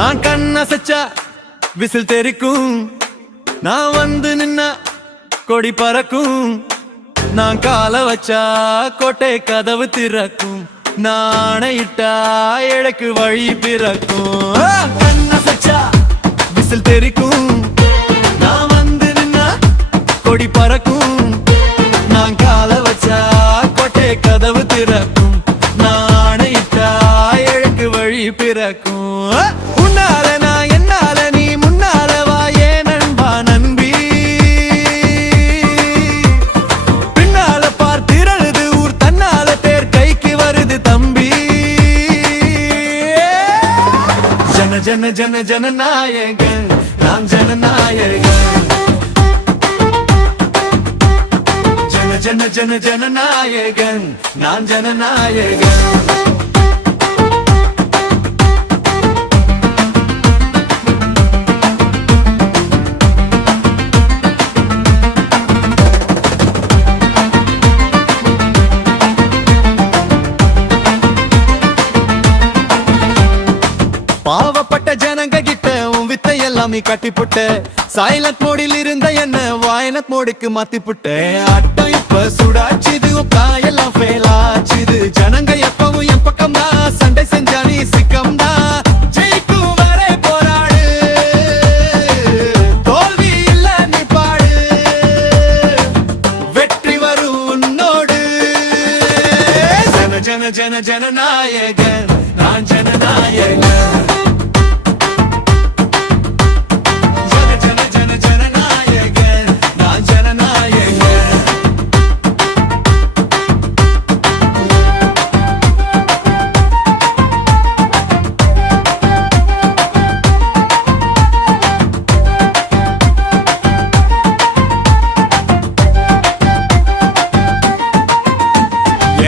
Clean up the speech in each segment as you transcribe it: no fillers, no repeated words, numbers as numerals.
நான் கண்ணசைச்சா விசில் தெரிக்கும், நான் வந்து நின்னா கொடி பறக்கும், நான் கால வச்சா கோட்டை கதவு திறக்கும், நாணையிட்டா எனக்கு வழி பிறக்கும். கண்ணசைச்சா விசில் தெரிக்கும், நான் வந்து நின்னா கொடி பறக்கும், நான் கால வச்சா கோட்டை கதவு திறக்கும், நாணையிட்டா எனக்கு வழி பிறக்கும். உன்னால நான் என்னால நீ முன்னால வாயே நண்பா நம்பி, பின்னால பார்த்திரழுது ஊர் தன்னால பேர் கைக்கு வருது தம்பி. ஜன ஜன ஜன ஜனநாயகன் நான் ஜனநாயகன், ஜன ஜன ஜன ஜனநாயகன் நான் ஜனநாயகன். பாவப்பட்ட ஜனங்க கிட்ட உன் வித்தை எல்லாம் நீ கட்டிப்புட்ட, சைலண்ட் மோடில் இருந்த என்ன வயலண்ட் மோடிக்கு மாத்திப்புட்ட. ஆட்டம் இப்ப சுடாச்சுது, காயெல்லாம் ஃபெயில் ஆச்சுது, ஜனங்க எப்பவும் என் பக்கம் தான், சண்டை செஞ்சா நீ சிக்கம் தான். ஜெயிக்கும் வரை போராடு, தோல்வி இல்ல நீ பாடு, வெற்றி வரும் உன்னோடு. ஜன ஜன ஜன ஜனநாயகன் நான் ஜனநாயகன்,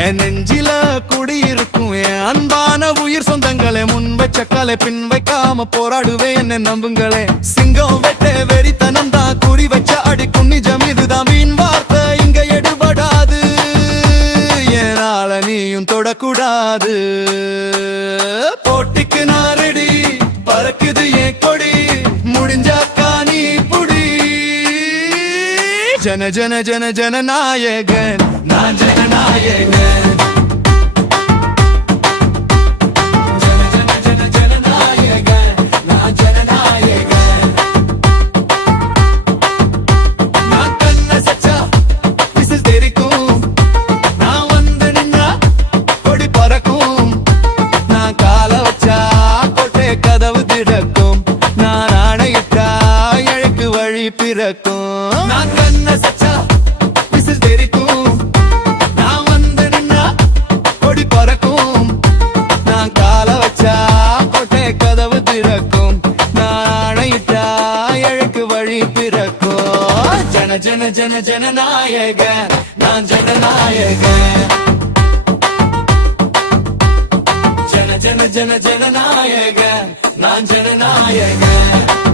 என் நெஞ்சில குடியிருக்கும் என் அன்பான உயிர் சொந்தங்களே, முன் வச்ச காலை பின் வைக்காம போராடுவேன் என்ன நம்புங்களே. சிங்கம் வெட்ட வெறித்தனம் தான், குறி வச்ச அடிக்கும் நிஜம் இதுதான், வீண் வார்த்தை இங்க எடுபடாது, என்னால நீயும் தொடக்கூடாது. போட்டிக்கு நான் ரெடி, பறக்குது என் கொடி, முடிஞ்சாக்கா நீ புடி. ஜன ஜன ஜன ஜனநாயகன் நான் ஜனநாயகன், ஜன ஜன ஜன ஜனநாயகன் நான் ஜனநாயகன். நான் கண்ணசைச்சா விசில் தெரிக்கும், நான் வந்து நின்னா கொடி பறக்கும், நான் கால வச்சா கோட்டை கதவு திறக்கும், நான் ஆணையிட்டா எனக்கு வழி பிறக்கும். நான் கண்ணசைச்சா விசில் தெரிக்கும், நான் வந்து நின்னா கொடி பறக்கும், நான் கால வச்சா கோட்டை கதவு திறக்கும், நான் ஆணையிட்டா எனக்கு வழி பிறக்கும். ஜன ஜன ஜன ஜனநாயகன் நான் ஜனநாயகன், ஜன ஜன ஜன ஜனநாயகன் நான் ஜனநாயகன்.